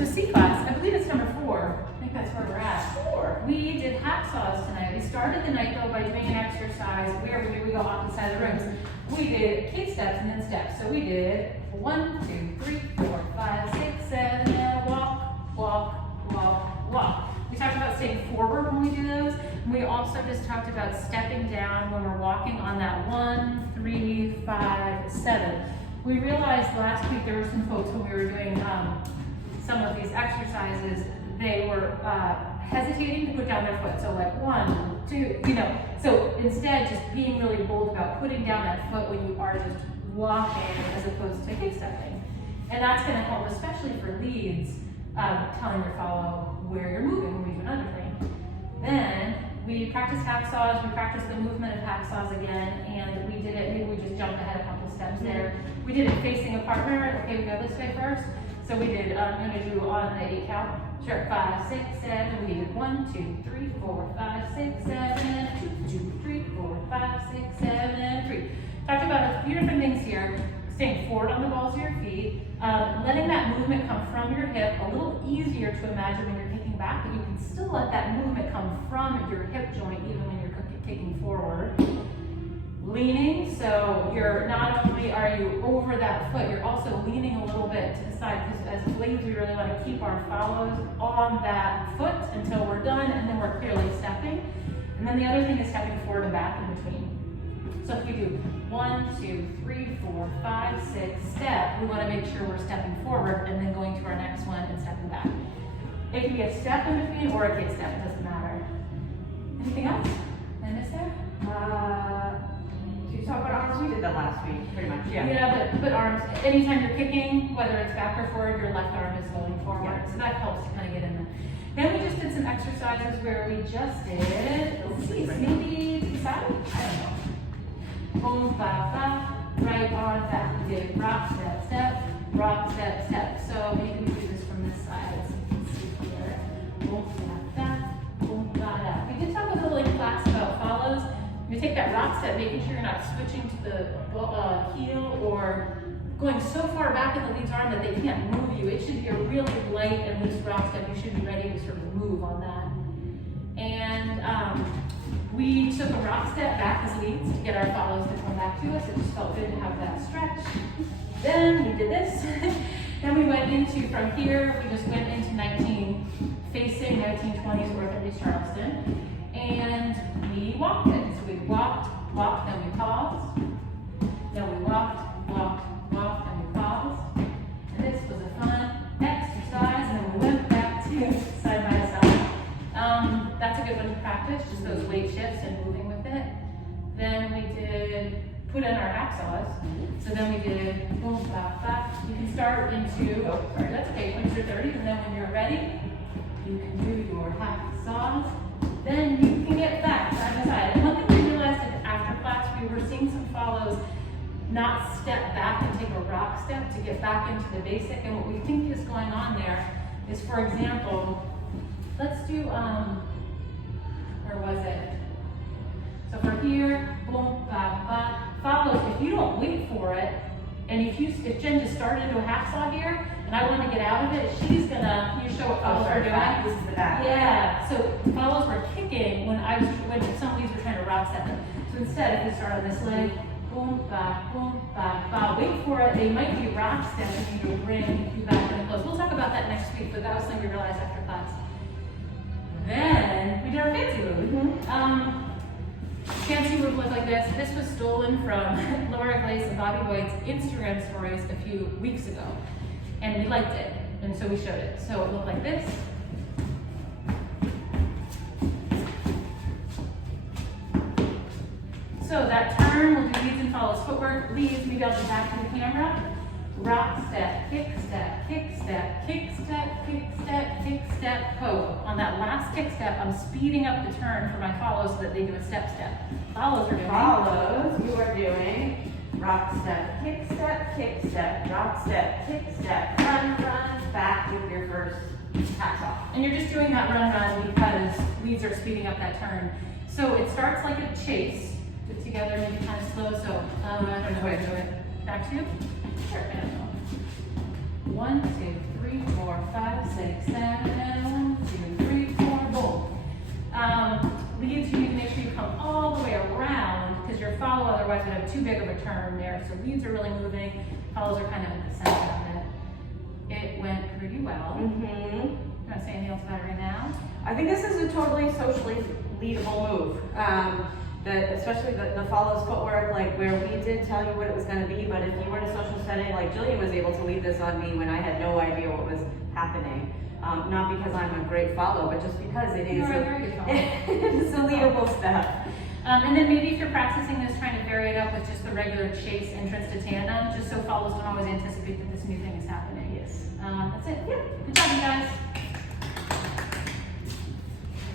was C class. I believe it's number 4. I think that's where we're at. 4. We did hacksaws tonight. We started the night though by doing an exercise where we go off the side of the rooms. We did kick steps and then steps. So we did 1, 2, 3, 4, 5, 6, 7, and walk, walk, walk, walk. We talked about staying forward when we do those. We also just talked about stepping down when we're walking on that 1, 3, 5, 7. We realized last week there were some folks when we were doing some of these exercises, they were hesitating to put down their foot. So like 1, 2, you know. So instead, just being really bold about putting down that foot when you are just walking as opposed to kick stepping. And that's going to help, especially for leads, telling your follow where you're moving when we do another thing. Then we practiced hacksaws, we practiced the movement of hacksaws again, and we did it, maybe we just jumped ahead a couple steps there. We did it facing a partner. Okay, we go this way first. So we did, I'm going to do on the 8 count. Sure, 5, 6, 7. We did 1, 2, 3, 4, 5, 6, 7, 2, 2, 3, 4, 5, 6, 7, 3. Talked about a few different things here. Staying forward on the balls of your feet, letting that movement come from your hip, a little easier to imagine when you're kicking back, but you can still let that movement come from your hip joint even when you're kicking forward. Leaning, so you're not only are you over that foot, you're also leaning a little bit to the side, because as leads we really want to keep our follows on that foot until we're done, and then we're clearly stepping. And then the other thing is stepping forward and back in between. So if we do 1, 2, 3, 4, 5, 6, step, we want to make sure we're stepping forward and then going to our next one and stepping back. It can be a step in between or a kick step, it doesn't matter. Anything else? Did I miss there? Did you talk about arms? We did that last week, pretty much, yeah. Yeah, but arms, anytime you're kicking, whether it's back or forward, your left arm is going forward. Yeah. So that helps to kind of get in there. Then we just did some exercises where we just did, let's see, maybe to the side? I don't know. Boom, ba, ba, right arm back. We did rock, step, step, rock, step, step. So maybe we do this from this side, so you can see here. Boom, ba, ba, boom, ba, da. We did talk a little in class about follows. You take that rock step, making sure you're not switching to the heel or going so far back in the lead's arm that they can't move you. It should be a really light and loose rock step. You should be ready to sort of move on that. And we took a rock step back as leads to get our follows to come back to us. It just felt good to have that stretch. Then we did this. Then we went into, from here, we just went into facing 1920s Orthodox Charleston. And we walked it. So we walked, then we paused. Then we walked, then we paused. And this was a fun exercise. And then we went back to side by side. That's a good one to practice, just those weight shifts and moving with it. Then we did put in our hacksaws. So then we did boom, bop, bop. You can start into, oh, sorry, that's okay, 20s or 30s, and then when you're ready, you can do your hacksaws. Then you can get back side by side. And one thing we realized is after class, we were seeing some follows not step back and take a rock step to get back into the basic. And what we think is going on there is, for example, let's do, where was it? So for here, boom, ba, ba, follows. If you don't wait for it, and if Jen just started into a hacksaw here, and I want to get out of it, she's gonna, you show what follows are doing? This is the back. Yeah, so follows were kicking when some of these were trying to rock step them. So instead, if we start on this leg, boom, ba, ba, wait for it. They might be rock stepping you to bring you back into close. We'll talk about that next week, but that was something we realized after class. Then we did our fancy move. Fancy move looked like this. This was stolen from Laura Glaze and Bobby Boyd's Instagram stories a few weeks ago. And we liked it, and so we showed it. So it looked like this. So that turn, we'll do leads and follows footwork. Leads, maybe I'll do back to the camera. Rock step, kick step, kick step, kick step, kick step, kick step, ho. On that last kick step, I'm speeding up the turn for my follows so that they do a step step. Follows are doing. Follows, you are doing rock step, kick step, rock step, kick step, run, back with your first hacksaw. And you're just doing that run because leads are speeding up that turn. So it starts like a chase. Do it together, maybe kind of slow. So I don't know how to do it. Back to you. Sure, I don't know. 1, 2, 3, 2, 4, 5, 6, 7, 1, 2, 3, 4, boom. Leads, you need to make sure you come all the way around because your follow otherwise would have too big of a turn there. So leads are really moving, follows are kind of at the center of it. It went pretty well. Mm-hmm. You want to say anything else about it right now? I think this is a totally socially leadable move. Especially the follows footwork, like where we did tell you what it was going to be, but if you were in a social setting, like Jillian was able to lead this on me when I had no idea what was happening. Not because I'm a great follow, but just because it is You're a very good follow. it's a leadable step. And then maybe if you're practicing this, trying to vary it up with just the regular chase entrance to tandem, just so follows don't always anticipate that this new thing is happening. Yes. That's it. Yeah. Good job, you guys.